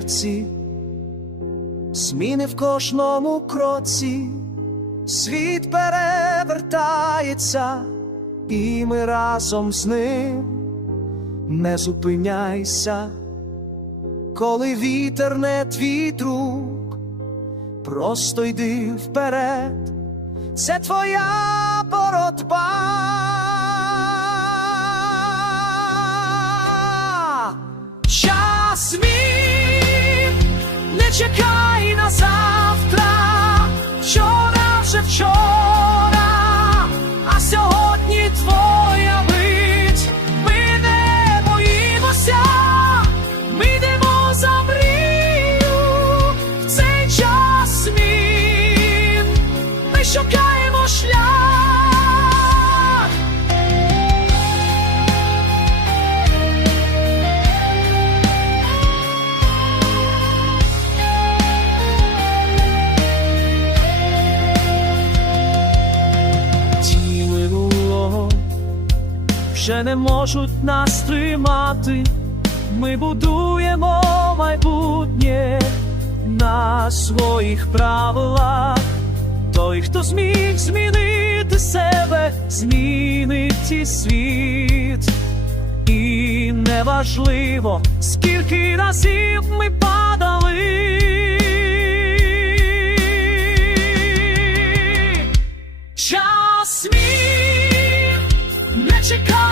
серці, зміни в кожному кроці, світ перевертається, і ми разом з ним. Не зупиняйся, коли вітер не твій друг, просто йди вперед, це твоя. Шукаємо шлях. Ті минуло вже не можуть нас тримати. Ми будуємо майбутнє на своїх правилах. Той, хто зміг змінити себе, змінить і світ. І неважливо, скільки разів ми падали. Час мій, не чекай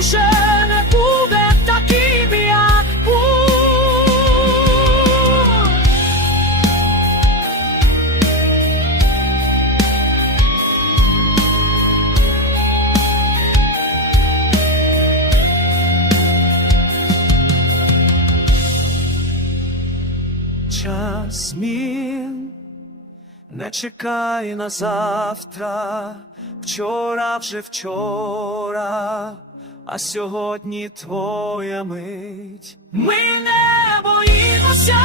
уже не буде таким, як був. час змін, не чекай на завтра, вчора вже вчора, а сьогодні твоя мить. Ми не боїмося,